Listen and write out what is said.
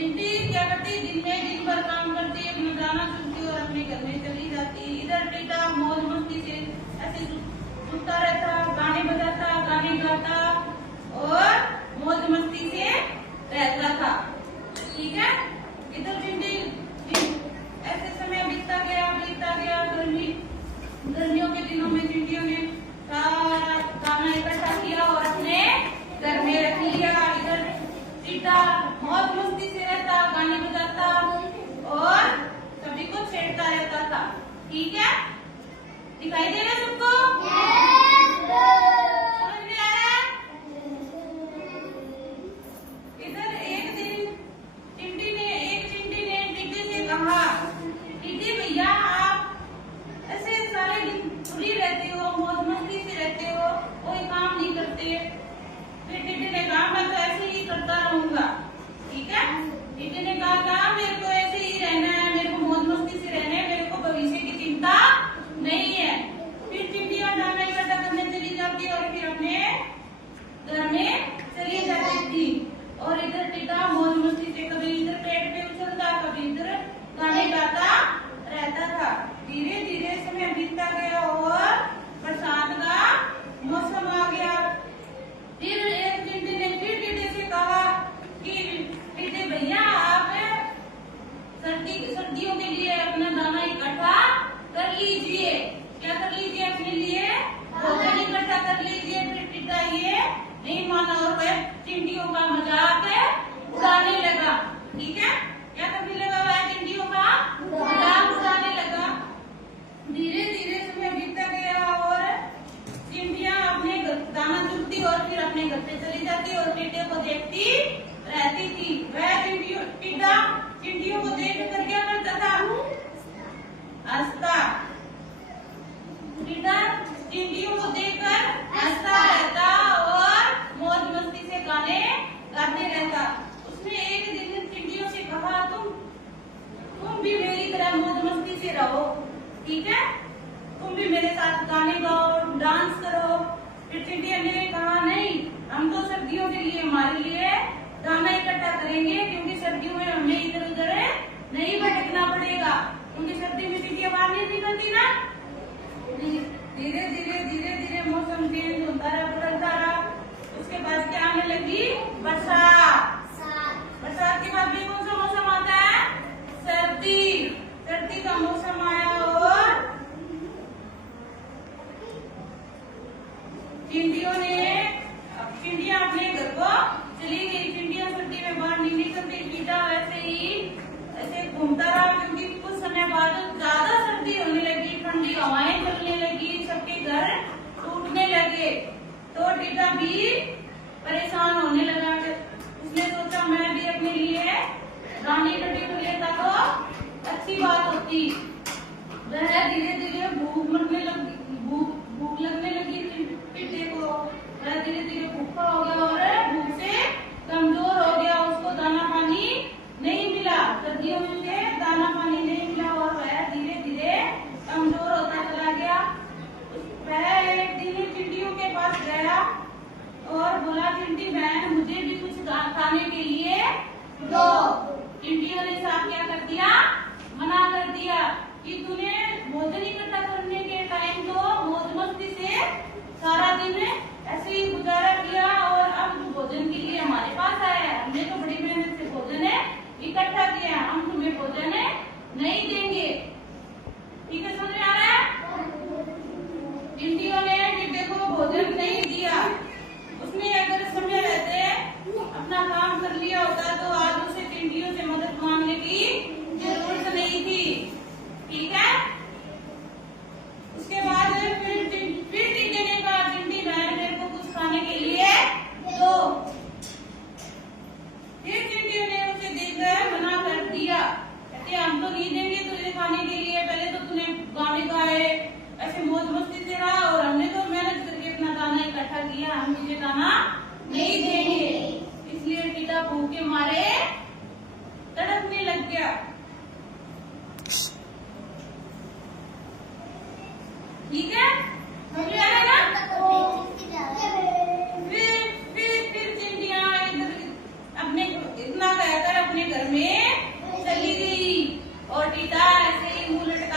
चिंटी क्या करती, दिन भर काम करती, अपना दाना चुनती और अपने घर में चली जाती। इधर टीटा मौज मस्ती से ऐसे सुनता रहता, गाने बजाता, गाने गाता और मौज मस्ती से रहता था। ठीक है। इधर चिंटी ऐसे समय बीतता गया। गर्मियों के दिनों में चिंटियों ने सारा दाना इकट्ठा किया और अपने घर में रख लिया। इधर टीटा मौज मस्ती से रहता, गाने बजाता और सभी को छेड़ता रहता था। ठीक है, दिखाई दे रहा है सबको? समझ में आ रहा है? इधर एक दिन चिंटी ने टीटे से कहा, टीटे भैया आप ऐसे सारे दिन फ्री रहते हो, मौज मस्ती से रहते हो, कोई काम नहीं करते। फिर टीटे ने कहा मैं तो ऐसे ही करता रहूंगा। ठीक है। टीटे ने कहा मेरे को ऐसे ही रहना है, मेरे को मौज मस्ती से रहना है, मेरे को भविष्य की चिंता नहीं है। फिर चिंटियां दाना इकट्ठा करने चली जाती और फिर अपने घर में चली जाती थी। और इधर टीटा मौज मस्ती से कभी इधर पेड़ पे उछलता, कभी इधर गाने गाता रहता था। धीरे धीरे समय बीतता गया और बरसात का मौसम आ गया। फिर एक चिंटी ने फिर टीटे से कहा कि टीटे भैया आप सर्दियों के लिए अपना दाना इकट्ठा कर लीजिए। क्या कर लीजिए? अपने लिए भोजन इकट्ठा कर लीजिए। फिर टीटा ये नहीं माना और वह चिंटियों का मजाक उड़ाने लगा। ठीक है। क्या करने लगा? वह चिंटियों का मजाक उड़ाने लगा। धीरे धीरे समय बीतता गया और चिंटियां अपने दाना चुनती और फिर अपने घर पे चली जाती और टीटे को देखती रहती थी। वह टीटा चिंटियों को देख कर क्या करता था? हंसता। टीटा चिंटियों को देखकर हंसता रहता और मौज मस्ती से गाने गाते रहता। उसने एक दिन चिंटियों से कहा तुम भी मेरी तरह मौज मस्ती से रहो। ठीक है, तुम भी मेरे साथ गाने गाओ, डांस करो। फिर चिंटिया ने कहा नहीं, हम तो सर्दियों के लिए हमारे लिए दाना इकट्ठा करेंगे, क्योंकि सर्दियों में हमें इधर उधर नहीं भटकना पड़ेगा, क्योंकि सर्दी में चिंटिया बाहर नहीं निकलती ना। धीरे धीरे मौसम चेंज होता रहा, बदलता रहा। उसके बाद क्या आने लगी? बरसात। बरसात के बाद भी कौन सा मौसम आता है? सर्दी का मौसम आया और चिंटियां अपने घर को चली गई। चिंटियां सर्दी में बाहर नहीं निकलती। टीटा वैसे ही ऐसे घूमता रहा, क्योंकि कुछ समय बाद ज्यादा सर्दी होने लगी, ठंडी हवाएं चलने लगी, सबके घर टूटने लगे। तो टीटा भी परेशान होने लगा। उसने सोचा मैं भी अपने लिए दाने इकट्ठे कर लेता तो अच्छी बात होती। वह धीरे धीरे भूख लगने लगी टीटे को। वह धीरे धीरे भूखा हो गया और भूख से कमजोर हो गया। उसको दाना पानी नहीं मिला, सर्दियों में उसे दाना पानी नहीं मिला और वह धीरे धीरे कमजोर होता चला गया। वह एक दिन चिंटियों के पास गया और बोला, चिंटी बहन मुझे भी कुछ खाने के लिए दो। चिंटियों ने साफ क्या कर दिया? मना कर दिया कि तूने भोजन इकट्ठा करने के टाइम तो मौज मस्ती से सारा दिन ऐसे ही गुजारा किया और अब तू भोजन के लिए हमारे पास आया है। हमने तो बड़ी मेहनत से भोजन इकट्ठा किया, हम तुम्हें भोजन नहीं देंगे। ठीक है, समझ में आ रहा है? चिंटियों ने टीटे को भोजन नहीं दिया। उसने अगर समय रहते अपना काम कर लिया होता तो आज उसे चिंटियों से मदद मांगने की जरूरत नहीं थी। ठीक है। उसके बाद फिर टीटे ने कहा, चिंटी बहन मेरे को कुछ खाने के लिए दो। फिर चिंटियों ने उसे देकर मना कर दिया, कहते हम तो नहीं देंगे तुझे खाने के लिए, पहले तो तूने गाने गाए, ऐसे मौज मस्ती से रहा और हमने तो मेहनत करके अपना दाना इकट्ठा किया, हम तुझे दाना नहीं देंगे। इसलिए टीटा भूख के मारे तड़पने लग गया। ठीक है, समझ आ रहा है ना? फिर चिंटियां अपने इतना कहकर अपने अपने घर में चली गई और टीटा ऐसे ही मुंह लटका